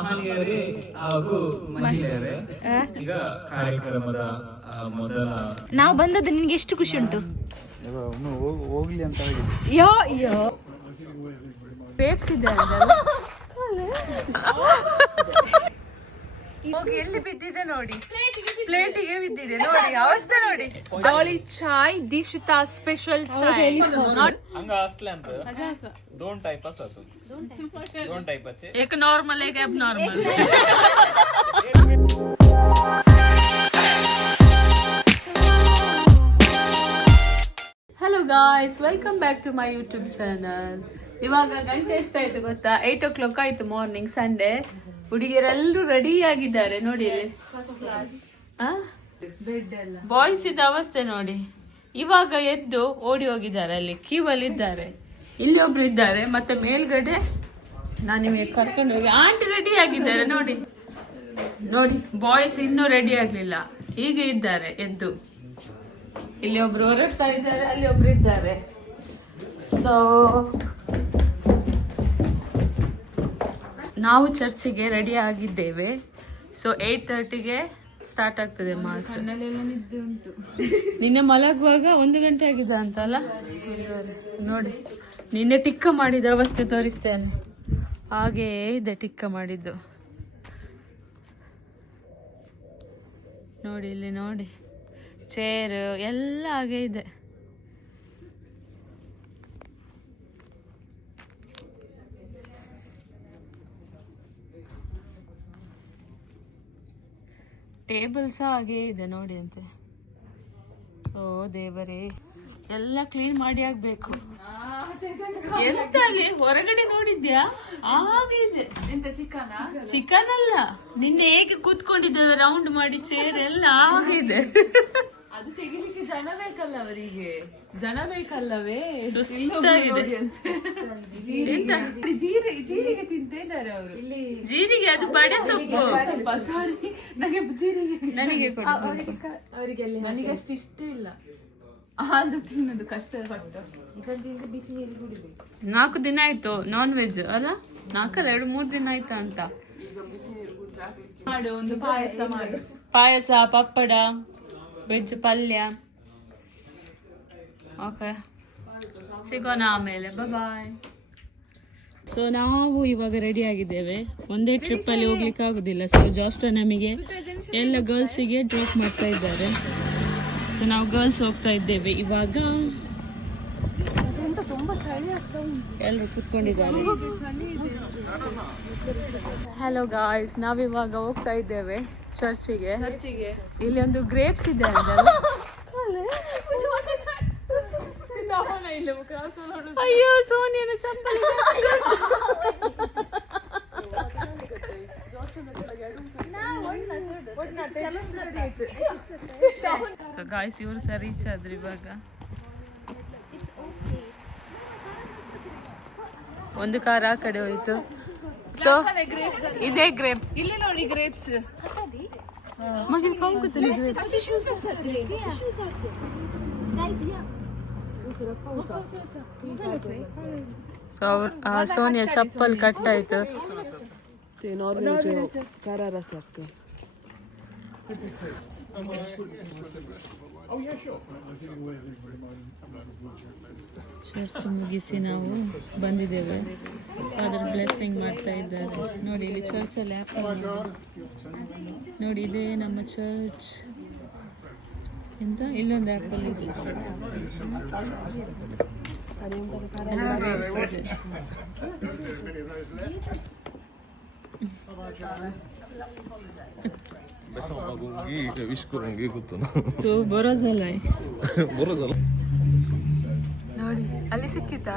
ಮಹಿಳೆಯರೇ ಹಾಗೂ ಮಹಿಳೆಯರೇ, ಈಗ ಕಾರ್ಯಕ್ರಮದ ಮೊದಲ ನಾವು ಬಂದದ್ದು ನಿನ್ಗೆ ಎಷ್ಟು ಖುಷಿ ಉಂಟು? ಹೋಗ್ಲಿ ಅಂತ ಯೋ ಯೋ ಗ್ರೇಪ್ಸ್ ಇದೆ ಅದಲ್ಲ ಹೋಗಿ ಎಲ್ಲಿ ಬಿದ್ದಿದೆ ನೋಡಿ, ಪ್ಲೇಟಿಗೆ ಬಿದ್ದಿದೆ ನೋಡಿ, ಅವಸ್ಥೆ ನೋಡಿ. ಡಾಲಿ ಚಾಯ್ ದೀಕ್ಷಿತಾ ಸ್ಪೆಷಲ್ ಚಾಯ್ ಹಂಗ असले ಅಂತ दोन टाइप असतात. दोन टाइपचे, एक नॉर्मल एक abnormal. Hello guys, welcome back to my YouTube channel. ಇವಾಗ ಗಂಟೆ ಎಷ್ಟಾಯ್ತು ಗೊತ್ತಾ? 8 o'clock ಆಯ್ತು ಮಾರ್ನಿಂಗ್, ಸಂಡೇ. ಹುಡುಗಿಯರೆಲ್ಲರೂ ರೆಡಿ ಆಗಿದ್ದಾರೆ ನೋಡಿ. ಇಲ್ಲಿ ಬಾಯ್ಸ್ ಇದ್ದ ಅವಸ್ಥೆ ನೋಡಿ. ಇವಾಗ ಎದ್ದು ಓಡಿ ಹೋಗಿದ್ದಾರೆ, ಅಲ್ಲಿ ಕ್ಯೂ ಅಲ್ಲಿ ಇದ್ದಾರೆ. ಇಲ್ಲಿ ಒಬ್ರು ಇದ್ದಾರೆ, ಮತ್ತೆ ಮೇಲ್ಗಡೆ ನಾನು ನಿಮಗೆ ಕರ್ಕೊಂಡು ಹೋಗಿ ಆಂಟಿ ರೆಡಿ ಆಗಿದ್ದಾರೆ ನೋಡಿ. ನೋಡಿ ಬಾಯ್ಸ್ ಇನ್ನೂ ರೆಡಿ ಆಗ್ಲಿಲ್ಲ, ಈಗ ಇದ್ದಾರೆ ಎದ್ದು. ಇಲ್ಲಿ ಒಬ್ರು ಹೊರಡ್ತಾ ಇದ್ದಾರೆ, ಅಲ್ಲಿ ಒಬ್ರು ಇದ್ದಾರೆ. ಸೊ ನಾವು ಚರ್ಚಿಗೆ ರೆಡಿ ಆಗಿದ್ದೇವೆ. ಸೊ 8:30ಗೆ ಸ್ಟಾರ್ಟ್ ಆಗ್ತದೆ ಮಾಸ್. ನಿನ್ನೆ ಮಲಗುವಾಗ 1 ಗಂಟೆ ಆಗಿದೆ ಅಂತಲ್ಲ ನೋಡಿ. ನಿನ್ನೆ ಟಿಕ್ಕ ಮಾಡಿದ ಅವಸ್ಥೆ ತೋರಿಸ್ತೇನೆ, ಹಾಗೇ ಇದೆ ಟಿಕ್ಕ ಮಾಡಿದ್ದು ನೋಡಿ. ಇಲ್ಲಿ ನೋಡಿ, ಚೇರ್ ಎಲ್ಲ ಹಾಗೆ ಇದೆ. ಟೇಬಲ್ ಸಹ ಹಾಗೆ ಇದೆ ನೋಡಿ ಅಂತೆ. ಓ ದೇವರೇ, ಎಲ್ಲ ಕ್ಲೀನ್ ಮಾಡಿ ಆಗ್ಬೇಕು. ಎಂತ ಅಲ್ಲಿ ಹೊರಗಡೆ ನೋಡಿದ್ಯಾ? ಹಾಗೆ ಇದೆ. ಚಿಕನ್ ಅಲ್ಲ, ನಿನ್ನೆ ಹೇಗೆ ಕೂತ್ಕೊಂಡಿದ್ದೇವೆ ರೌಂಡ್ ಮಾಡಿ, ಚೇರ್ ಎಲ್ಲ ಹಾಗೆ ಇದೆ. ಅದು ತೆಗಿಲಿಕ್ಕೆ ಜನ ಬೇಕಲ್ಲ ಅವರಿಗೆ, ಜನ ಬೇಕಲ್ಲವೇ? ಸುಸ್ತಾಗಿದೆ. ಜೀರಿಗೆ ತಿಂತಿದ್ದಾರೆ ಅವರು. ಇಲ್ಲಿ ಜೀರಿಗೆ ಅದು ಬಡೆ ಸೊಪ್ಪು. ಸಾರಿ, ನನಗೆ ಜೀರಿಗೆ ನನಗೆ ಅವರಿಗೆ ನನಗೆ ಅಷ್ಟು ಇಷ್ಟ ಇಲ್ಲ. ಹಾಲು ತಿನ್ನೋದು ಕಷ್ಟಪಟ್ಟು 4 ದಿನ ಆಯ್ತು ನಾನ್ ವೆಜ್ ಅಲ್ಲ? 4 2-3 ದಿನ ಆಯ್ತಾ ಅಂತ. ಮಾಡು, ಒಂದು ಪಾಯಸ ಮಾಡು. ಪಾಯಸ, ಪಪ್ಪಡ, ವೆಜ್ ಪಲ್ಯ. ಓಕೆ, ಸಿಗೋಣ ಆಮೇಲೆ. ಬಾಯ್. ಸೊ ನಾವು ಇವಾಗ ರೆಡಿ ಆಗಿದ್ದೇವೆ. ಒಂದೇ ಟ್ರಿಪ್ ಅಲ್ಲಿ ಹೋಗ್ಲಿಕ್ಕೆ ಆಗುದಿಲ್ಲ. ಸೊ ಜಾಸ್ಟ ನಮಗೆ ಎಲ್ಲ ಗರ್ಲ್ಸಿಗೆ ಡ್ರಾಪ್ ಮಾಡ್ತಾ ಇದ್ದಾರೆ. ಸೊ ನಾವು ಗರ್ಲ್ಸ್ ಹೋಗ್ತಾ ಇದ್ದೇವೆ ಇವಾಗ. ಎಲ್ಲರೂ ಕುತ್ಕೊಂಡಿದ್ದಾರೆ. ಹಲೋ ಗಾಯ್ಸ್, ನಾವಿವಾಗ ಹೋಗ್ತಾ ಇದ್ದೇವೆ ಚರ್ಚಿಗೆ. ಇಲ್ಲಿ ಒಂದು ಗ್ರೇಪ್ಸ್ ಇದೆ ಅಂದಲ್ಲ. ಅಯ್ಯೋ, ಸೋನಿಯನ ಚಪ್ಪಲಿ. ಸೊ ಗಾಯ್ಸ್, ಇವರು ಸಹ ರೀಚ್ ಆದ್ರು ಇವಾಗ. ಒಂದು ಕಾರ್ ಆ ಕಡೆ ಹೋಯ್ತು. ಸೊ ಇದೇ ಗ್ರೇಪ್ಸ್. ಇಲ್ಲಿ ನೋಡಿ ಗ್ರೇಪ್ಸ್. ಮಗ ಕಾಣ್ಕೊತಾನೆ ಗ್ರೇಪ್ಸ್. ಸೊ ಸೋನಿಯಾ ಚಪ್ಪಲ್ ಕಟ್ ಆಯ್ತು. ಚರ್ಚ್ ಮುಗಿಸಿ ನಾವು ಬಂದಿದ್ದೇವೆ. ಅದರ ಬ್ಲೆಸ್ಸಿಂಗ್ ಮಾಡ್ತಾ ಇದ್ದಾರೆ ನೋಡಿ. ಇಲ್ಲಿ ಚರ್ಚಲ್ಲಿ ಆ್ಯಪಲ್ ನೋಡಿ, ಇದೇ ನಮ್ಮ ಚರ್ಚ್. ಎಂತ ಇಲ್ಲೊಂದು ಆ್ಯಪಲ್ ಇದೆ. ನೋಡಿ, ಅಲ್ಲಿ ಸಿಕ್ಕಿತಾ?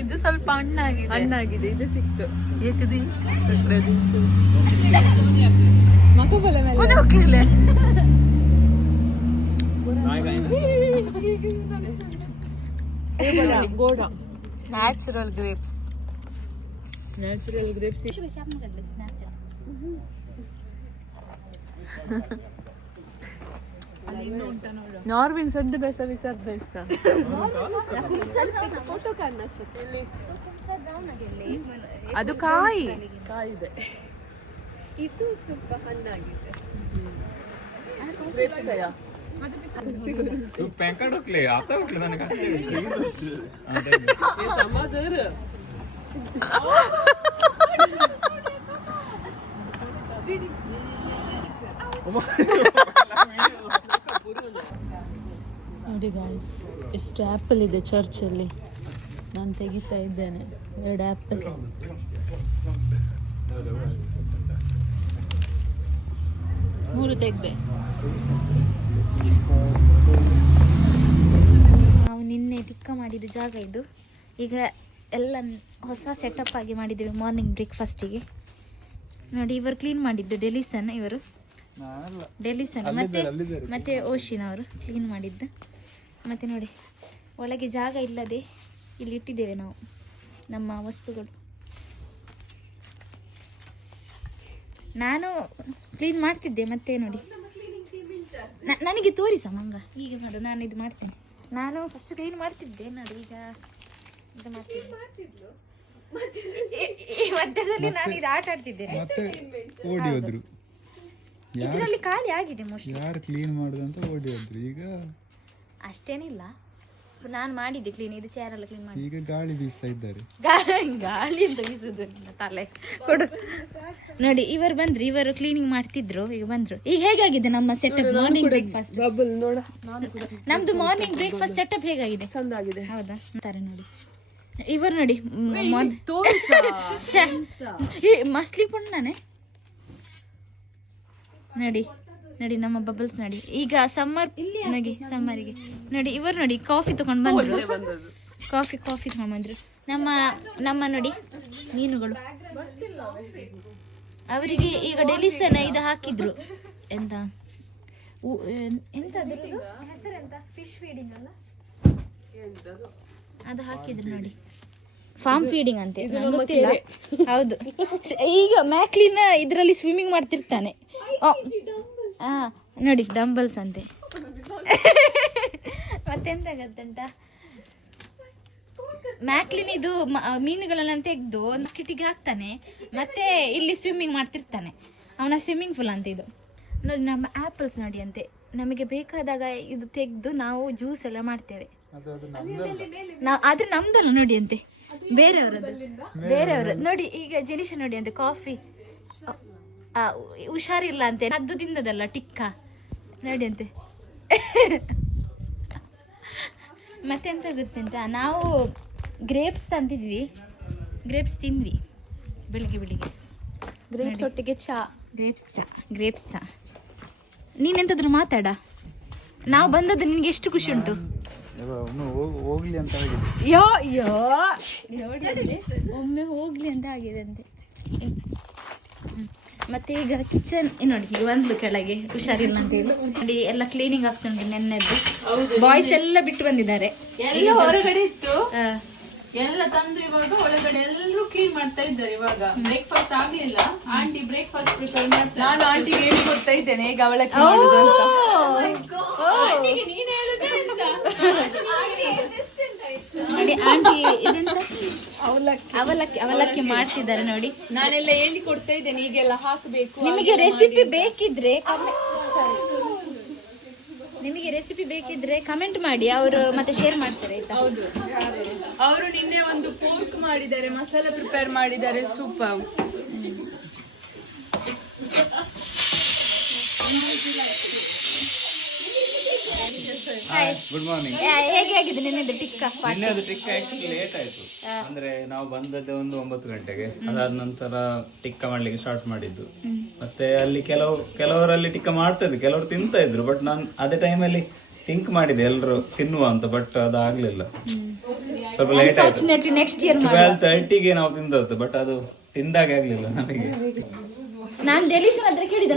ಇದು ಸ್ವಲ್ಪ ಹಣ್ಣಾಗಿದೆ. ಇದು ಸಿಕ್ತು. ಏಕದಿ ಮಕಬಲ ಮೇಲೆ natural grapes. Norvin said the best service at best. ಅದು ಕಾಯಿ ಇದೆ. ಇದು ಸ್ವಲ್ಪ ಹಣ್ಣಾಗಿದೆ. तू पैंका ढोकले आता उठले मैंने कहा ನೋಡಿ ಗಾಯ್ಸ್, ಎಷ್ಟು ಆ್ಯಪಲ್ ಇದೆ ಚರ್ಚಲ್ಲಿ. ನಾನು ತೆಗಿತಾ ಇದ್ದೇನೆ 2 ಆ್ಯಪಲ್. ಮೂರು ತೆಗೆದೆ. ನಾವು ನಿನ್ನೆ ಟಿಕ್ಕ ಮಾಡಿದ ಜಾಗ ಇದು. ಈಗ ಎಲ್ಲ ಹೊಸ ಸೆಟಪ್ ಆಗಿ ಮಾಡಿದ್ದೇವೆ ಮಾರ್ನಿಂಗ್ ಬ್ರೇಕ್ಫಾಸ್ಟಿಗೆ. ನೋಡಿ, ಇವರು ಕ್ಲೀನ್ ಮಾಡಿದ್ದು ಡೆಲಿಸನ್, ಇವರು ಡೆಲಿಸನ್ ಮತ್ತೆ ಓಶಿನ್ ಅವರು ಕ್ಲೀನ್ ಮಾಡಿದ್ದು. ಮತ್ತು ನೋಡಿ, ಒಳಗೆ ಜಾಗ ಇಲ್ಲದೆ ಇಲ್ಲಿ ಇಟ್ಟಿದ್ದೇವೆ ನಾವು ನಮ್ಮ ವಸ್ತುಗಳು. ನಾನು ಕ್ಲೀನ್ ಮಾಡ್ತಿದ್ದೆ, ಮತ್ತೆ ನೋಡಿ ನನಗೆ ತೋರಿಸ ಮಂಗ. ಈಗ ಮಾಡು, ನಾನು ಇದು ಮಾಡ್ತೇನೆ. ನಾನು ಫಸ್ಟ್ ಕ್ಲೀನ್ ಮಾಡ್ತಿದ್ದೆ, ನೋಡಿ ಈಗ ಇದು ಮಾಡ್ತಿದ್ದೆ. ಈ ಮಧ್ಯದಲ್ಲಿ ನಾನು ಇದು ಆಟ ಆಡ್ತಿದ್ದೇನೆ. ಓಡಿ ಹೋದ್ರು. ಇದರಲ್ಲಿ ಖಾಲಿ ಆಗಿದೆ ಮೋಸ್ಟ್ಲಿ. ಯಾರು ಕ್ಲೀನ್ ಮಾಡುದಂತ ಓಡಿ ಹೋದ್ರು. ಈಗ ಅಷ್ಟೇನಿಲ್ಲ, ನಾನು ಮಾಡಿದ್ದೆ ಕ್ಲೀನ್. ಇದು ಚೇರ್ ಎಲ್ಲ ಕ್ಲೀನ್ ಮಾಡಿ. ಈಗ ಗಾಳಿ ಬೀಸ್ತಾ ಇದ್ದಾರೆ. ಗಾಳಿ ಅಂತ ಬೀಸುದು ತಲೆ ಕೊಡು. ನೋಡಿ, ಇವರು ಬಂದ್ರು, ಇವರು ಕ್ಲೀನಿಂಗ್ ಮಾಡ್ತಿದ್ರು, ಈಗ ಬಂದ್ರು. ಈಗ ಹೇಗಾಗಿದೆ ನಮ್ಮ ಸೆಟಪ್ ಮಾರ್ನಿಂಗ್ ಬ್ರೇಕ್ಫಾಸ್ಟ್? ನೋಡ, ನಮ್ದು ಮಾರ್ನಿಂಗ್ ಬ್ರೇಕ್ಫಾಸ್ಟ್ ಸೆಟಪ್ ಹೇಗಾಗಿದೆ? ಚಂದಾಗಿದೆ. ಹೌದಾ? ಅಂತಾರೆ ನೋಡಿ ಇವರು. ನೋಡಿ ಮಸ್ಲಿ ಪುಣ್ಣನೆ ನೋಡಿ, ನೋಡಿ ನಮ್ಮ ಬಬಲ್ಸ್ ನೋಡಿ. ಈಗ ಸಮ್ಮರ್ ನೋಡಿ, ಸಮ್ಮರಿಗೆ ನೋಡಿ ಇವರು ನೋಡಿ ಕಾಫಿ ತಗೊಂಡು ಬಂದ್ರು. ಕಾಫಿ ತಗೊಂಡು ಬಂದ್ರು. ನಮ್ಮ ನೋಡಿ ಮೀನುಗಳು ಅವರಿಗೆ ಈಗ ಡೆಲಿಸನ್ ಇದು ಹಾಕಿದ್ರು. ಎಂತ ಹೆಸರೆಂತ? ಫಿಶ್ ಫೀಡಿಂಗ್ ಅಲ್ಲ, ಅದು ಹಾಕಿದ್ರು ನೋಡಿ. ಫಾರ್ಮ್ ಫೀಡಿಂಗ್ ಅಂತೆ, ಗೊತ್ತಿಲ್ಲ. ಹೌದು, ಈಗ ಮ್ಯಾಕ್ಲಿನ ಇದರಲ್ಲಿ ಸ್ವಿಮ್ಮಿಂಗ್ ಮಾಡ್ತಿರ್ತಾನೆ. ನೋಡಿ ಡಂಬಲ್ಸ್ ಅಂತೆ. ಮತ್ತೆಂತ ಗೊತ್ತುಂಟ, ಮ್ಯಾಕ್ಲಿನ್ ಇದು ಮೀನುಗಳನ್ನ ತೆಗೆದು ಕಿಟಿಗೆ ಹಾಕ್ತಾನೆ, ಮತ್ತೆ ಇಲ್ಲಿ ಸ್ವಿಮ್ಮಿಂಗ್ ಮಾಡ್ತಿರ್ತಾನೆ. ಅವನ ಸ್ವಿಮ್ಮಿಂಗ್ ಪೂಲ್ ಅಂತ ಇದು. ನೋಡಿ ನಮ್ಮ ಆ್ಯಪಲ್ಸ್ ನೋಡಿ ಅಂತೆ, ನಮಗೆ ಬೇಕಾದಾಗ ಇದು ತೆಗೆದು ನಾವು ಜ್ಯೂಸ್ ಎಲ್ಲ ಮಾಡ್ತೇವೆ. ಆದ್ರೆ ನಮ್ದಲ್ಲ ನೋಡಿ ಅಂತೆ, ಬೇರೆಯವರದ್ದು ನೋಡಿ. ಈಗ ಜನಿಷ ನೋಡಿ ಅಂತೆ, ಕಾಫಿ ಹುಷಾರಿಲ್ಲ ಅಂತೆ, ಅದು ತಿಂದದಲ್ಲ ಟಿಕ್ಕ ನೋಡಿ ಅಂತೆ. ಮತ್ತೆಂತ ಗೊತ್ತಂತ, ನಾವು ಗ್ರೇಪ್ಸ್ ತಂದಿದ್ವಿ, ಗ್ರೇಪ್ಸ್ ತಿಂದ್ವಿ ಬೆಳಿಗ್ಗೆ. ಗ್ರೇಪ್ಸ್ ಒಟ್ಟಿಗೆ ಚಾ. ಗ್ರೇಪ್ಸ್ ಚಾ. ನೀನೆಂತಾದ್ರು ಮಾತಾಡ. ನಾವು ಬಂದದ್ದು ನಿನ್ಗೆ ಎಷ್ಟು ಖುಷಿ ಉಂಟು? ಹೋಗ್ಲಿ ಅಂತ ಆಗಿದೆ. ನೋಡಿ, ಒಮ್ಮೆ ಹೋಗ್ಲಿ ಅಂತ ಆಗಿದೆ ಅಂತೆ. ಮತ್ತೆ ಈಗ ಕಿಚನ್ ನೋಡಿ, ಒಂದು ಕೆಳಗೆ ಹುಷಾರಿಲ್ಲ ಅಂತ ಹೇಳಿ ನೋಡಿ ಎಲ್ಲ ಕ್ಲೀನಿಂಗ್ ಆಗ್ತುಂಟು. ನೆನ್ನೆದ್ದು ಬಾಯ್ಸ್ ಎಲ್ಲ ಬಿಟ್ಟು ಬಂದಿದ್ದಾರೆ. ಎಲ್ಲ ಹೊರಗಡೆ ಇತ್ತು, ಎಲ್ಲ ತಂದು ಇವಾಗ ಒಳಗಡೆ ಎಲ್ಲರೂ ಕ್ಲೀನ್ ಮಾಡ್ತಾ ಇದ್ದಾರೆ. ಇವಾಗ ಬ್ರೇಕ್ಫಾಸ್ಟ್ ಆಗ್ಲಿಲ್ಲ, ಆಂಟಿ ಬ್ರೇಕ್ಫಾಸ್ಟ್ ಪ್ರಿಪೇರ್ ಮಾಡ್ತಾರೆ. ನಾನು ಆಂಟಿಗೆ ಹೇಳಿ ಕೊಡ್ತಾ ಇದ್ದೇನೆ ಈಗ ಅವಲಕ್ಕಿ ಮಾಡುದು ಅಂತ. ಆಂಟಿಗೆ ನೀನ್ ಹೇಳುದೇ ಅಂತ. ನೋಡಿ ಆಂಟಿ ಇದೆಂತ ಅವಲಕ್ಕಿ ಮಾಡ್ತಿದ್ದಾರೆ ನೋಡಿ. ನಾನೆಲ್ಲ ಹೇಳಿ ಕೊಡ್ತಾ ಇದ್ದೇನೆ, ಈಗೆಲ್ಲ ಹಾಕಬೇಕು. ನಿಮಗೆ ರೆಸಿಪಿ ಬೇಕಿದ್ರೆ ಕಮೆಂಟ್ ಮಾಡಿ, ಅವರು ಮತ್ತೆ ಶೇರ್ ಮಾಡ್ತಾರೆ. ಹೌದು, ಅವರು ನಿನ್ನೆ ಒಂದು ಪೋರ್ಕ್ ಮಾಡಿದ್ದಾರೆ, ಮಸಾಲೆ ಪ್ರಿಪೇರ್ ಮಾಡಿದ್ದಾರೆ, ಸೂಪರ್. Good morning. ಹೇಗೆ ಆಗಿದೆ ನಿನ್ನೆದು ಟಿಕ್ಕ? ನಿನ್ನೆದು ಟಿಕ್ಕ ಆಕ್ಚುಲಿ ಲೇಟ್ ಆಯ್ತು. ಅಂದ್ರೆ ನಾವು ಬಂದದ್ದೇ ಒಂದು 9 ಗಂಟೆಗೆ. ಅದಾದ ನಂತರ ಟಿಕ್ಕ ಮಾಡ್ಲಿಕ್ಕೆ ಸ್ಟಾರ್ಟ್ ಮಾಡಿದ್ದು. ಮತ್ತೆ ಅಲ್ಲಿ ಕೆಲವರಲ್ಲಿ ಟಿಕ್ಕ ಮಾಡ್ತಾ ಇದ್ರು, ಕೆಲವರು ತಿಂತಾ ಇದ್ರು. ಬಟ್ ನಾನು ಅದೇ ಟೈಮಲ್ಲಿ ಥಿಂಕ್ ಮಾಡಿದೆ ಎಲ್ಲರೂ ತಿನ್ನುವ ಅಂತ, ಬಟ್ ಅದಾಗ್ಲಿಲ್ಲ. ಸ್ವಲ್ಪ ಲೇಟ್ ಆಯ್ತು. ನೆಕ್ಸ್ಟ್ ಇಯರ್ 12:30ಗೆ ನಾವು ತಿಂದದ್ದು, ಬಟ್ ಅದು ತಿಂದಾಗ ಆಗ್ಲಿಲ್ಲ ನಮಗೆ. ನಾನು ಡೆಲಿಸನ್ ಹತ್ರ ಕೇಳಿದ್ದೆ,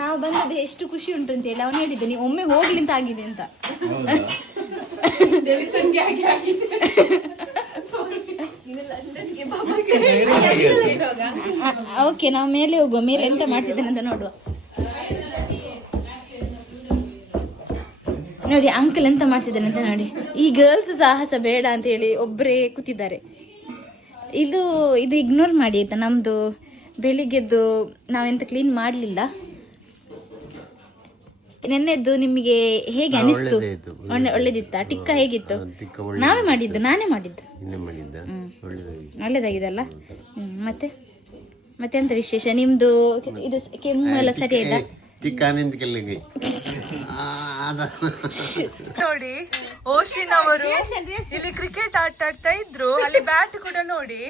ನಾವು ಬಂದದ್ದು ಎಷ್ಟು ಖುಷಿ ಉಂಟು ಅಂತ ಹೇಳಿ. ಅವನು ಹೇಳಿದ್ದೆ ನೀವು ಒಮ್ಮೆ ಹೋಗ್ಲಿ ಅಂತ ಆಗಿದೆ ಅಂತ. ಓಕೆ, ನಾವು ಮೇಲೆ ಹೋಗುವ. ಮೇಲೆ ಎಂತ ಮಾಡ್ತಿದ್ದೇನೆ ಅಂತ ನೋಡುವ. ನೋಡಿ ಅಂಕಲ್ ಎಂತ ಮಾಡ್ತಿದ್ದಾನೆ ಅಂತ ನೋಡಿ. ಈ ಗರ್ಲ್ಸ್ ಸಾಹಸ ಬೇಡ ಅಂತ ಹೇಳಿ ಒಬ್ಬರೇ ಕೂತಿದ್ದಾರೆ. ಇದು ಇಗ್ನೋರ್ ಮಾಡಿ ಆಯ್ತಾ. ನಮ್ದು ಬೆಳಿಗ್ಗೆದ್ದು ನಾವೆಂತ ಕ್ಲೀನ್ ಮಾಡಲಿಲ್ಲ. ನೆನ್ನೆದ್ದು ನಿಮಗೆ ಹೇಗೆ ಅನಿಸ್ತು? ಒಳ್ಳೇದಿತ್ತ? ಟಿಕ್ಕ ಹೇಗಿತ್ತು? ನಾನೇ ಮಾಡಿದ್ದು. ಒಳ್ಳೇದಾಗಿದೆಲ್ಲ. ಮತ್ತೆ ಎಂತ ವಿಶೇಷ ನಿಮ್ದು? ಇದು ಕೆಮ್ಮು ಎಲ್ಲ ಸರಿ ಆಯ್ತಾ? ನೋಡಿ ಓಶಿನ್ ಅವರು ಇಲ್ಲಿ ಕ್ರಿಕೆಟ್ ಆಡ್ತಾ ಇದ್ರು. ಅಲ್ಲಿ ಬ್ಯಾಟ್ ಕೂಡ ನೋಡಿ,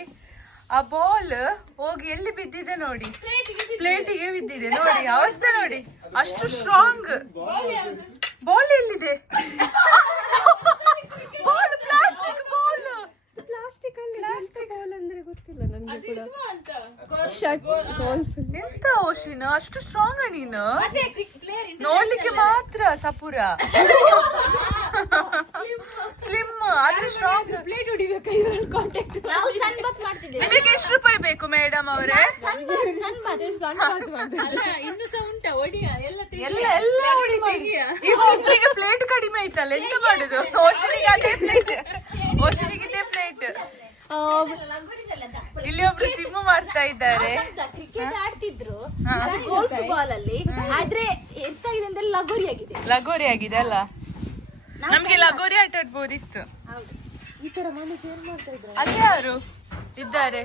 ಆ ಬಾಲ್ ಹೋಗಿ ಎಲ್ಲಿ ಬಿದ್ದಿದೆ ನೋಡಿ, ಪ್ಲೇಟಿಗೆ ಬಿದ್ದಿದೆ ನೋಡಿ. ಅವಸ್ಥೆ ನೋಡಿ, ಅಷ್ಟು ಸ್ಟ್ರಾಂಗ್ ಬಾಲ್. ಎಲ್ಲಿದೆ ball? Plastic ball. Plastic ball ಅಂದ್ರೆ ಗೊತ್ತಿಲ್ಲ ನನಗೆ ಕೂಡ. ಎಂತ ಓಶಿನ ಅಷ್ಟು ಸ್ಟ್ರಾಂಗ್ ನೀನು? ನೋಡ್ಲಿಕ್ಕೆ ಮಾತ್ರ ಸಪುರ, ಸ್ಲಿಮ್ ಆದ್ರೆ ಸ್ಟ್ರಾಂಗ್. ನಿಮಗೆ ಎಷ್ಟು ರೂಪಾಯಿ ಬೇಕು ಮೇಡಮ್ ಅವರೇ? ಎಲ್ಲ ಹೊಡಿ ಮಾಡಿ. ಈಗ ಒಬ್ಬರಿಗೆ ಪ್ಲೇಟ್ ಕಡಿಮೆ ಆಯ್ತಲ್ಲ, ಎಂತ ಮಾಡುದು? ಓಶನಿಗೆ ಅದೇ ಪ್ಲೇಟ್, ಓಶನಿಗೆ ಇದೇ ಪ್ಲೇಟ್. ಇಲ್ಲಿ ಒಬ್ರು ಜಿಮ್ ಮಾಡ್ತಾ ಇದ್ದಾರೆ. ಕ್ರಿಕೆಟ್ ಆಡ್ತಿದ್ರು ಗೋಲ್ಫ್ ಬಾಲ್ ಅಲ್ಲಿ, ಆದ್ರೆ ಎಂತಾಗಿದೆ ಅಂದ್ರೆ ಲಗೋರಿ ಆಗಿದೆ ಅಲ್ಲ. ನಮ್ಗೆ ಲಗೋರಿ ಆಟ ಆಡ್ಬೋದಿತ್ತು. ಅಲ್ಲಿ ಯಾರು ಇದ್ದಾರೆ?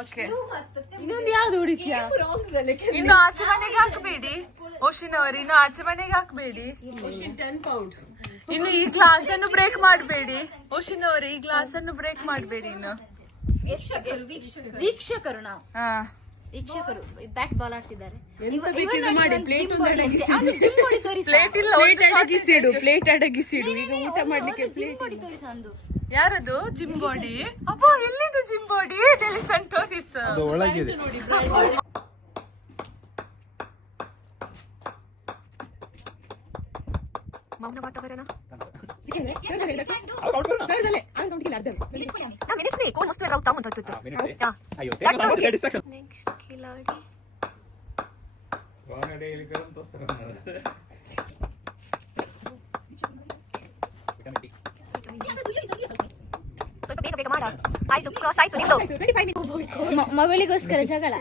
ಓಕೆ, ಇನ್ನೊಂದು ಯಾವ್ದು ಹುಡುಕಿಯಾ? ಇನ್ನು ಆಚೆ ಮನೆಗೆ ಹಾಕ್ಬೇಡಿ ಓಶಿನ್ ಅವರು, ಇನ್ನು ಆಚೆ ಮನೆಗೆ ಹಾಕ್ಬೇಡಿ. ಇನ್ನು ಈ ಗ್ಲಾಸ್ ಅನ್ನು ಬ್ರೇಕ್ ಮಾಡಬೇಡಿ ಓಶಿನ್ ಅವರು, ಈ ಗ್ಲಾಸ್ ಅನ್ನು ಬ್ರೇಕ್ ಮಾಡಬೇಡಿ. ಇನ್ನು ವೀಕ್ಷಕರು ನಾವು ವೀಕ್ಷಕರು ಬ್ಯಾಟ್ ಬಾಲ್ ಆಡ್ತಿದ್ದಾರೆ. ಪ್ಲೇಟ್ ಅಡಗಿಸಿಡು. ಈಗ ಊಟ ಮಾಡ್ಲಿಕ್ಕೆ ಯಾರದು ಜಿಮ್ ಬಾಡಿ? ಅಪ್ಪ ಎಲ್ಲಿದು ಜಿಮ್ ಬಾಡಿ? ಡೆಲಿಸನ್ ತೋರಿಸ್. ಒಳಗಿದೆ. ಮೌನ ವಾತಾವರಣ. ಸ್ವಲ್ಪ ಬೇಗ ಮಾಡ. ಆಯ್ತು, ಕ್ರಾಸ್ ಆಯ್ತು ನಿಂದು. ಮಗಳಿಗೋಸ್ಕರ ಜಗಳ.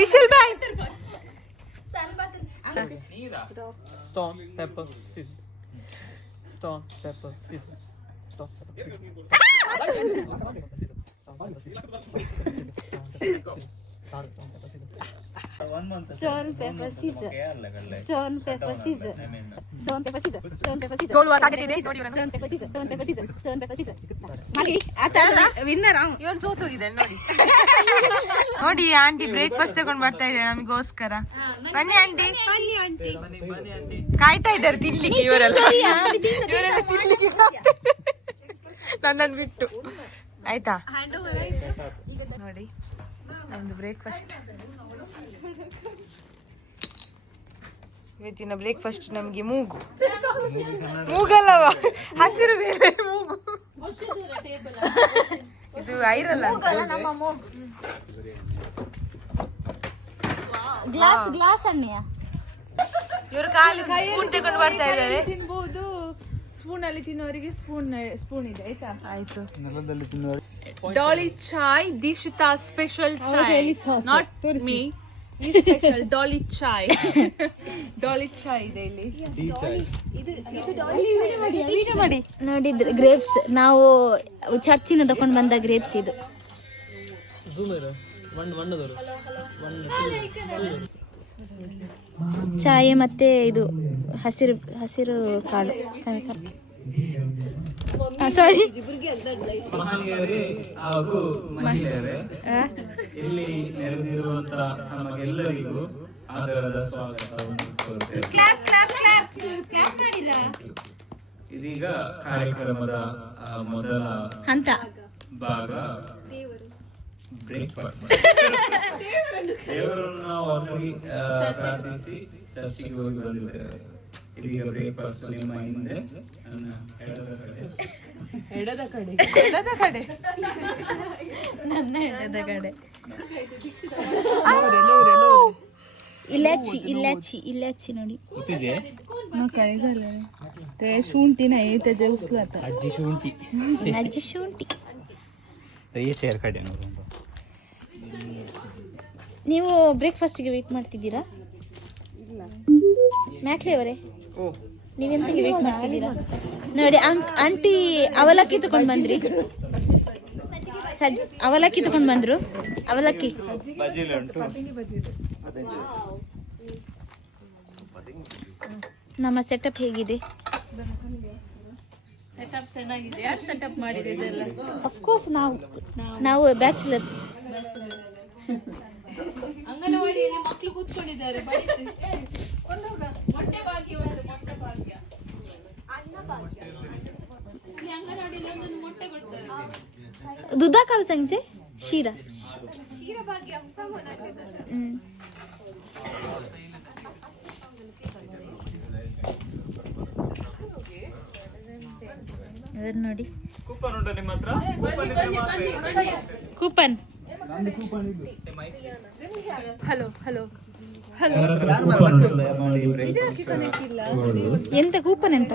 ರಿಶಲ್ ಬಾಯ್. Stone, pepper, scissors. Stone, pepper, scissors. Stone, pepper, Stone, pepper, scissors. Stone, pepper, scissors. Stone, pepper, scissors. Stone, pepper, scissors. ಸೋಲುವ ಸಾಧ್ಯತೆ ಇದೆ. Stone, pepper, scissors. Stone, pepper, scissors. Stone, pepper, scissors. ಮಾಡಿ ವಿನ್ನರ್ ಅವನು. ಇವನು ಸೋತೋಗಿದ್ದಾನೆ ನೋಡಿ. ನೋಡಿ ಆಂಟಿ ಬ್ರೇಕ್ಫಾಸ್ಟ್ ತಗೊಂಡು ಬರ್ತಾ ಇದ್ದಾರೆ ನಮಗೋಸ್ಕರ. ಬನ್ನಿ ಆಂಟಿ, ಕಾಯ್ತಾ ಇದ್ದಾರೆ ತಿನ್ಲಿಕ್ಕೆ. ಇವರೆಲ್ಲ ತಿನ್ಲಿಕ್ಕೆ ನನ್ನನ್ನು ಬಿಟ್ಟು. ಆಯ್ತಾ ನೋಡಿ ನಮ್ದು ಬ್ರೇಕ್ಫಾಸ್ಟ್. ಇವತ್ತಿನ ಬ್ರೇಕ್ಫಾಸ್ಟ್ ನಮ್ಗೆ ಮೂಗಲ್ಲವ, ಹಸಿರು ಬೇಳೆ ಮೂಗು. ಇದು ಐರಲ್ಲ ಗ್ಲಾಸ್ ಅಣ್ಣಯ್ಯ. ಇವರು ಖಾಲಿ ಸ್ಪೂನ್ ತಗೊಂಡು ಬರ್ತಾ ಇದ್ದಾರೆ. ತಿನ್ಬಹುದು. ಸ್ಪೂನ್ ಅಲ್ಲಿ ತಿನ್ನೋರಿಗೆ ಸ್ಪೂನ್ ಇದೆ. ಆಯ್ತಾ? ಆಯ್ತು. ನೆಲದಲ್ಲಿ ತಿನ್ನುವ ಡಾಲಿ ಚಾಯ್, ದೀಕ್ಷಿತಾ ಸ್ಪೆಷಲ್ ಚಾಯ್, ನಾಟ್ ಮೀ. ಸ್ಪೆಷಲ್ ಡಾಲಿ ಚಾಯ್. ಡಾಲಿ ಚಾಯ್ ಇದೆ ಇಲ್ಲಿ. ನೋಡಿದ್ರೆ ಗ್ರೇಪ್ಸ್, ನಾವು ಚರ್ಚಿನ ತಕೊಂಡು ಬಂದ ಗ್ರೇಪ್ಸ್ ಇದು. ಚಾಯ್ ಮತ್ತೆ ಇದು ಹಸಿರು ಕಾಳು. ಸಾರಿ, ಹಾಗೂ ಮಹಿಳೆಯರೇ, ಇಲ್ಲಿ ನೆರೆದಿರುವಂತಹ ನಮಗೆಲ್ಲರಿಗೂ ಆದರದ ಸ್ವಾಗತವನ್ನು ಕೋರುತ್ತೇವೆ. ಇದೀಗ ಕಾರ್ಯಕ್ರಮದ ಮೊದಲ ಹಂತ ಭಾಗ ಬ್ರೇಕ್ಫಾಸ್ಟ್. ದೇವರನ್ನು ನಾವು ಆಲ್ರೆಡಿ ಪ್ರಾರ್ಥಿಸಿ ಚರ್ಚಿಗೆ ಹೋಗಿ ಬಂದಿದ್ದೇವೆ. ಇದೀಗ ಬ್ರೇಕ್ಫಾಸ್ಟ್ ನಿಮ್ಮ ಹಿಂದೆ ನನ್ನ ಎಡದ ಕಡೆ ಎಡದ ಕಡೆ ಎಡದ ಕಡೆ. ನನ್ನ ಎಡದ ಕಡೆ. ಇಲಾಚಿ ಇಲಾಚಿ ಇಲಾಚಿ ನೋಡಿ. ते ಶುಂಠಿ नाही त्याचे उचलत. ಅಜ್ಜಿ ಶುಂಠಿ ಅಜ್ಜಿ ಶುಂಠಿ. ಈ ಚೇರ್ ಕಡೆ ನೀವು ಬ್ರೇಕ್ಫಾಸ್ಟ್ಗೆ ವೇಟ್ ಮಾಡ್ತಿದ್ದೀರಾ? ಮ್ಯಾಕ್ಲಿ ಅವರೇ ನೀವೆಂತಕ್ಕೆ ವೇಟ್ ಮಾಡ್ತಿದ್ದೀರಾ? ನೋಡಿ ಆಂಟಿ ಅವಲಕ್ಕಿ ತಗೊಂಡು ಬಂದ್ರಿ. ಅವಲಕ್ಕಿ ತಗೊಂಡು ಬಂದ್ರು. ಅವಲಕ್ಕಿ ನಮ್ಮ ಸೆಟಪ್ ಹೇಗಿದೆ? ಸೆಟಪ್ ಚೆನ್ನಾಗಿದೆ. ಯಾರು ಸೆಟಪ್ ಮಾಡಿದೆ ಇದೆಲ್ಲ? ಅಫ್ಕೋರ್ಸ್ ನಾವು ಬ್ಯಾಚುಲರ್ಸ್. ಅಂಗನವಾಡಿಯಲ್ಲಿ ಮಕ್ಕಳು ಕೂತ್ಕೊಂಡಿದ್ದಾರೆ. ಬಡಿಸಿ ಮೊಟ್ಟೆ ಭಾಗ್ಯ ಉಂಟು. ಮೊಟ್ಟೆ ಭಾಗ್ಯ ಈ ಅಂಗನವಾಡಿಯಲ್ಲಿ ಒಂದೊಂದು ಮೊಟ್ಟೆ ಕೊಡ್ತಾರೆ. दुधा काल सांगचे शिरा ನೋಡಿ ಕೂಪನ್ ಉಂಟು ನಿಮ್ಮ ಹತ್ರ? ಕೂಪನ್. ಹಲೋ ಹಲೋ ಎಂತ ಕೂಪನ್ ಎಂತ?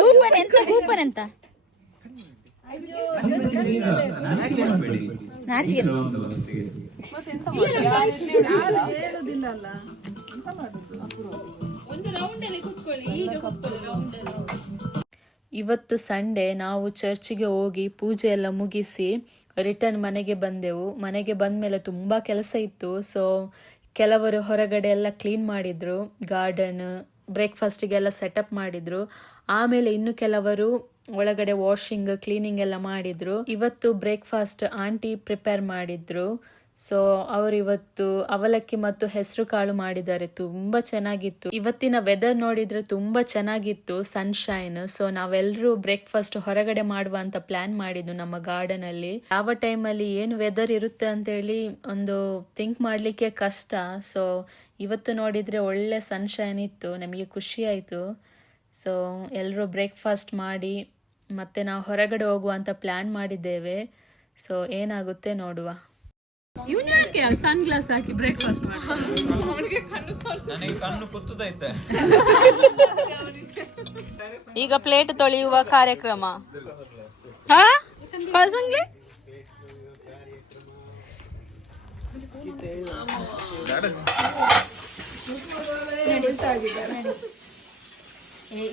ಕೂಪನ್ ಎಂತ? ಕೂಪನ್ ಎಂತ? ನಾಚಿಕೆ ಒಂದು ರೌಂಡ್ ಅಲ್ಲಿ ಕೂತ್ಕೊಳ್ಳಿ. ಈಗ ಕೂತ್ಕೊಳ್ಳಿ ರೌಂಡ್ ಅಲ್ಲಿ. ಇವತ್ತು ಸಂಡೇ ನಾವು ಚರ್ಚಿಗೆ ಹೋಗಿ ಪೂಜೆ ಎಲ್ಲ ಮುಗಿಸಿ ರಿಟರ್ನ್ ಮನೆಗೆ ಬಂದೆವು. ಮನೆಗೆ ಬಂದಮೇಲೆ ತುಂಬ ಕೆಲಸ ಇತ್ತು. ಸೊ ಕೆಲವರು ಹೊರಗಡೆ ಎಲ್ಲ ಕ್ಲೀನ್ ಮಾಡಿದ್ರು, ಗಾರ್ಡನ್, ಬ್ರೇಕ್ಫಾಸ್ಟಿಗೆಲ್ಲ ಸೆಟಪ್ ಮಾಡಿದ್ರು. ಆಮೇಲೆ ಇನ್ನು ಕೆಲವರು ಒಳಗಡೆ ವಾಷಿಂಗ್, ಕ್ಲೀನಿಂಗ್ ಎಲ್ಲ ಮಾಡಿದ್ರು. ಇವತ್ತು ಬ್ರೇಕ್ಫಾಸ್ಟ್ ಆಂಟಿ ಪ್ರಿಪೇರ್ ಮಾಡಿದ್ರು. ಸೊ ಅವರು ಇವತ್ತು ಅವಲಕ್ಕಿ ಮತ್ತು ಹೆಸರು ಕಾಳು ಮಾಡಿದ್ದಾರೆ. ತುಂಬಾ ಚೆನ್ನಾಗಿತ್ತು. ಇವತ್ತಿನ ವೆದರ್ ನೋಡಿದ್ರೆ ತುಂಬಾ ಚೆನ್ನಾಗಿತ್ತು, ಸನ್ಶೈನ್. ಸೊ ನಾವೆಲ್ಲರೂ ಬ್ರೇಕ್ಫಾಸ್ಟ್ ಹೊರಗಡೆ ಮಾಡುವ ಅಂತ ಪ್ಲಾನ್ ಮಾಡಿದ್ದು ನಮ್ಮ ಗಾರ್ಡನ್ ಅಲ್ಲಿ. ಯಾವ ಟೈಮಲ್ಲಿ ಏನು ವೆದರ್ ಇರುತ್ತೆ ಅಂತ ಹೇಳಿ ಒಂದು ಥಿಂಕ್ ಮಾಡ್ಲಿಕ್ಕೆ ಕಷ್ಟ. ಸೊ ಇವತ್ತು ನೋಡಿದ್ರೆ ಒಳ್ಳೆ ಸನ್ಶೈನ್ ಇತ್ತು, ನಮಗೆ ಖುಷಿ ಆಯ್ತು. ಸೊ ಎಲ್ಲರೂ ಬ್ರೇಕ್ಫಾಸ್ಟ್ ಮಾಡಿ ಮತ್ತೆ ನಾವು ಹೊರಗಡೆ ಹೋಗುವ ಅಂತ ಪ್ಲಾನ್ ಮಾಡಿದ್ದೇವೆ. ಸೊ ಏನಾಗುತ್ತೆ ನೋಡುವ. ಇವನ್ ಯಾಕೆ ಸನ್ ಗ್ಲಾಸ್ ಹಾಕಿ ಬ್ರೇಕ್ಫಾಸ್ಟ್ ನನಗೆ ಕಣ್ಣು ಕುತ್ತದೈತೆ. ಈಗ ಪ್ಲೇಟ್ ತೊಳೆಯುವ ಕಾರ್ಯಕ್ರಮ.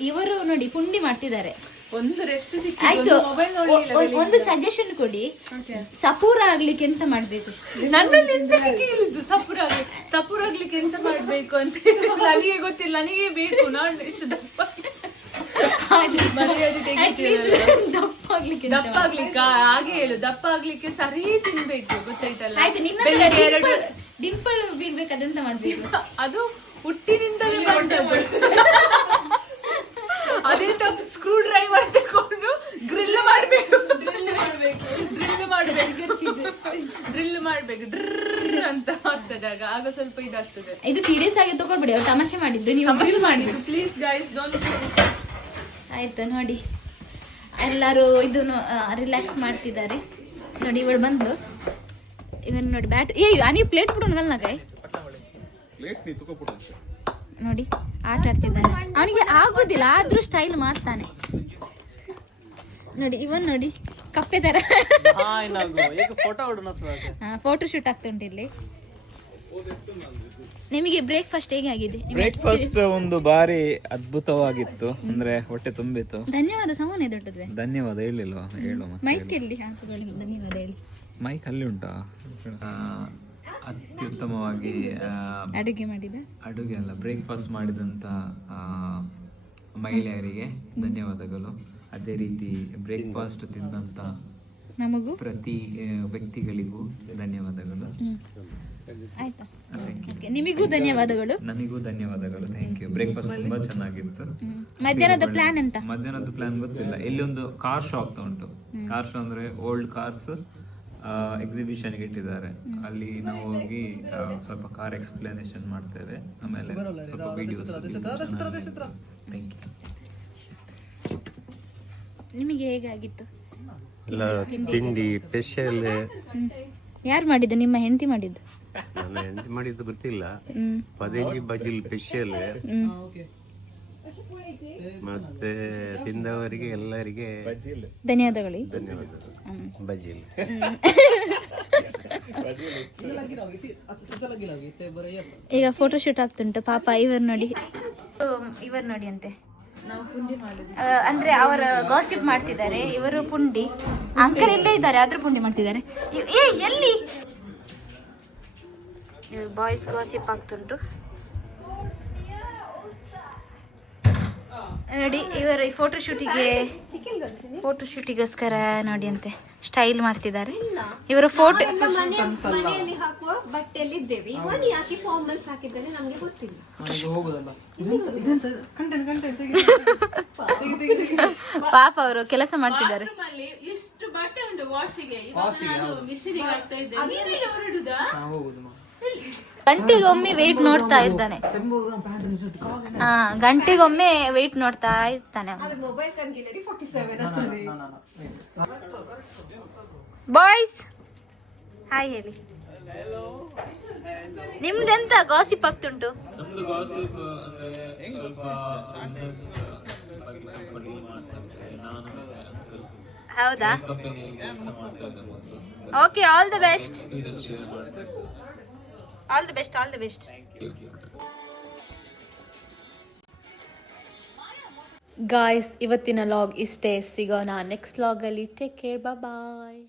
ಇವರು ನೋಡಿ ಪುಂಡಿ ಮಾಡ್ತಿದ್ದಾರೆ. ಒಂದು ರೆಸ್ಟ್ ಆಯ್ತು, ಒಂದು ಸಜೆಷನ್ ಕೊಡಿ. ಸಪೂರ ಆಗ್ಲಿಕ್ಕೆ ಎಂತ ಮಾಡ್ಬೇಕು? ನನ್ನಲ್ಲಿ ಎಂತ ಕೇಳಿದ್ದು? ಸಪೂರ ಆಗ್ಲಿಕ್ಕೆ ಎಂತ ಮಾಡ್ಬೇಕು ಅಂತ ನನಗೆ ಗೊತ್ತಿಲ್ಲ. ನನಗೆ ಬೇಕು. ನಾನು ಎಷ್ಟು ದಪ್ಪ ದಪ್ಪ ಆಗ್ಲಿಕ್ಕೆ ಹಾಗೆ ಹೇಳು. ದಪ್ಪ ಆಗ್ಲಿಕ್ಕೆ ಸರಿ ತಿನ್ಬೇಕು, ಗೊತ್ತಾಯ್ತಲ್ಲ? ಆಯ್ತು, ಬೆಳಿಗ್ಗೆ ಡಿಂಪಲ್ ಬಿಡ್ಬೇಕು, ಅದೆಂತ ಮಾಡ್ಬೇಕು? ಅದು ಹುಟ್ಟಿನಿಂದಲೇ ಬಂದದ್ದು. ಅದೆಂತ ಸ್ಕ್ರೂ ಡ್ರೈವರ್ ತಗೊಂಡು ಡ್ರಿಲ್ ಮಾಡ್ಬೇಕು ಡ್ರಿಲ್ ಅಂತ ಆಗ್ತದೆ. ಆಗ ಸ್ವಲ್ಪ ಇದಾಗ್ತದೆ. ಇದು ಸೀರಿಯಸ್ ಆಗಿ ತಗೊಳ್ಬೇಡಿ, ಅವ್ರು ತಮಾಷೆ ಮಾಡಿದ್ದು, ನೀವು ಮಾಡಿದ್ದು. Please guys don't. ಆಯ್ತು ನೋಡಿ, ಎಲ್ಲರೂ ಇದನ್ನು ರಿಲ್ಯಾಕ್ಸ್ ಮಾಡ್ತಿದ್ದಾರೆ. ನೋಡಿ ಇವಳು ಬಂದು ಇವನ್ ನೋಡಿ ಬ್ಯಾಟ್ ನೀವು ಪ್ಲೇಟ್ ಬಿಡೋಣ ಕೈ ನೋಡಿ ಆಟ ಆಡ್ತಿದ್ದಾನೆ. ಅವನಿಗೆ ಆಗೋದಿಲ್ಲ, ಆದ್ರೂ ಸ್ಟೈಲ್ ಮಾಡ್ತಾನೆ ನೋಡಿ. ಇವನ್ ನೋಡಿ ಕಪ್ಪೆ ತರ ಫೋಟೋ ಶೂಟ್ ಆಗ್ತಾ ಉಂಟು ಇಲ್ಲಿ. ನಿಮಗೆ ಬ್ರೇಕ್ಫಾಸ್ಟ್ ಹೇಗೆ ಆಗಿದೆ? ಬ್ರೇಕ್ಫಾಸ್ಟ್ ಒಂದು ಬಾರಿ ಅದ್ಭುತವಾಗಿತ್ತು. ಅಂದ್ರೆ ಹೊಟ್ಟೆ ತುಂಬಿತ್ತು. ಧನ್ಯವಾದ. ಸಾಮಾನ್ಯ ದೊಡ್ಡದ್ವೆ. ಧನ್ಯವಾದ ಹೇಳಿಲ್ವ? ಹೇಳು ಮೈಕ್ ಎಲ್ಲಿ ಹಾಕಿಕೊಳ್ಳಿ. ಧನ್ಯವಾದ ಹೇಳಿ. ಮೈಕ್ ಅಲ್ಲಿ ಉಂಟಾ? ಅತ್ಯುತ್ತಮವಾಗಿ ಅಡುಗೆ ಮಾಡಿದ ಅಡುಗೆ ಅಲ್ಲ, ಬ್ರೇಕ್ಫಾಸ್ಟ್ ಮಾಡಿದಂಥ ಮಹಿಳೆಯರಿಗೆ ಧನ್ಯವಾದಗಳು. ಅದೇ ರೀತಿ ಬ್ರೇಕ್ಫಾಸ್ಟ್ ತಿಂದಂಥ ನಮಗೂ ಪ್ರತಿ ವ್ಯಕ್ತಿಗಳಿಗೂ ಧನ್ಯವಾದಗಳು. ಆಯ್ತಾ? ನಿಮಗೂ ಧನ್ಯವಾದಗಳು. ನನಗೂ ಧನ್ಯವಾದಗಳು. Thank you. ಬ್ರೇಕ್ಫಾಸ್ಟ್ ತುಂಬಾ ಚೆನ್ನಾಗಿತ್ತು. ಮಧ್ಯಾಹ್ನದ ಪ್ಲಾನ್ ಎಂತ? ಮಧ್ಯಾಹ್ನದ ಪ್ಲಾನ್ ಗೊತ್ತಿಲ್ಲ. ಇಲ್ಲಿ ಒಂದು ಕಾರ್ ಶೋ ಆಗ್ತಾ ಉಂಟು. ಕಾರ್ ಶೋ ಅಂದ್ರೆ ಓಲ್ಡ್ ಕಾರ್ಸ್ ಎಕ್ಸಿಬಿಷನ್ಗೆ ಇಟ್ಟಿದ್ದಾರೆ. ಅಲ್ಲಿ ನಾವು ಹೋಗಿ ಸ್ವಲ್ಪ ಕಾರ್ ಎಕ್ಸ್ಪ್ಲನೇಷನ್ ಮಾಡ್ತೇವೆ, ಆಮೇಲೆ ಸ್ವಲ್ಪ ವಿಡಿಯೋಸ್. Thank you. ನಿಮಗೆ ಹೇಗಾಗಿತ್ತು? ಎಲ್ಲ ತಿಂಡಿ ಸ್ಪೆಷಲ್. ಯಾರು ಮಾಡಿದ್ದು? ನಿಮ್ಮ ಹೆಂಡತಿ ಮಾಡಿದ್ದು? ನನ್ನ ಹೆಂಡತಿ ಮಾಡಿದ್ದು ಗೊತ್ತಿಲ್ಲ. ಪದೇಲಿ ಬಜಿಲ್ ಸ್ಪೆಷಲ್. ಮತ್ತೆ ತಿಂದವರಿಗೆ ಎಲ್ಲರಿಗೆ ಧನ್ಯವಾದಗಳು. ಬಜಿಲ್. ಈಗ ಫೋಟೋ ಶೂಟ್ ಆಗ್ತುಂಟು. ಪಾಪ ಇವರು ನೋಡಿ ಅಂತೆ, ಅಂದ್ರೆ ಅವರ ಗಾಸಿಪ್ ಮಾಡ್ತಿದ್ದಾರೆ. ಇವರು ಪುಂಡಿ, ಅಂಕಲ್ ಇಲ್ಲೇ ಇದ್ದಾರೆ ಆದ್ರೂ ಪುಂಡಿ ಮಾಡ್ತಿದ್ದಾರೆ. ಎಲ್ಲಿ ಇವರು ಬಾಯ್ಸ್ ಗಾಸಿಪ್ ಆಗ್ತುಂಟು ನೋಡಿ. ಇವರು ಈ ಫೋಟೋ ಶೂಟಿಗೋಸ್ಕರ ನೋಡಿ ಅಂತೆ ಸ್ಟೈಲ್ ಮಾಡ್ತಿದ್ದಾರೆ. ಇವರ ಫೋಟೋ ಮನೆಯಲ್ಲಿ ಹಾಕುವ ಬಟ್ಟೆಯಲ್ಲಿ ಇದ್ದೇವೆ. ಇವನು ಯಾಕೆ ಫಾರ್ಮಲ್ಸ್ ಹಾಕಿದ್ದಾನೆ ನಮ್ಗೆ ಗೊತ್ತಿಲ್ಲ. ಪಾಪ ಅವರು ಕೆಲಸ ಮಾಡ್ತಿದ್ದಾರೆ. ಎಷ್ಟು ಬಟ್ಟೆ ಉಂಟು ವಾಶಿಗೆ. ಮಿಷಿನಿಗೆ ಹಾಕ್ತಾ ಇದ್ದೇನೆ. ಗಂಟೆಗೊಮ್ಮೆ ವೆಯ್ಟ್ ನೋಡ್ತಾ ಇದ್ದಾನೆ. ಗಂಟೆಗೊಮ್ಮೆ ವೆಯ್ಟ್ ನೋಡ್ತಾ ಇರ್ತಾನೆ. ಮೊಬೈಲ್ ಕನ್ಗಿಲ್ಲರಿ 47 ಬಾಯ್ಸ್ ಹಾಯ್ ಹೇಳಿ. ನಿಮ್ದೆಂತ ಗಾಸಿಪ್ ಆಗ್ತುಂಟು? ಹೌದಾ? Okay, all the best. All the best, all the best. Guys, ಇವತ್ತಿನ ಲಾಗ್ ಇಷ್ಟೇ. ಸಿಗೋಣ ನೆಕ್ಸ್ಟ್ ಲಾಗಲ್ಲಿ. ಟೇಕ್ ಕೇರ್, ಬಾಯ್.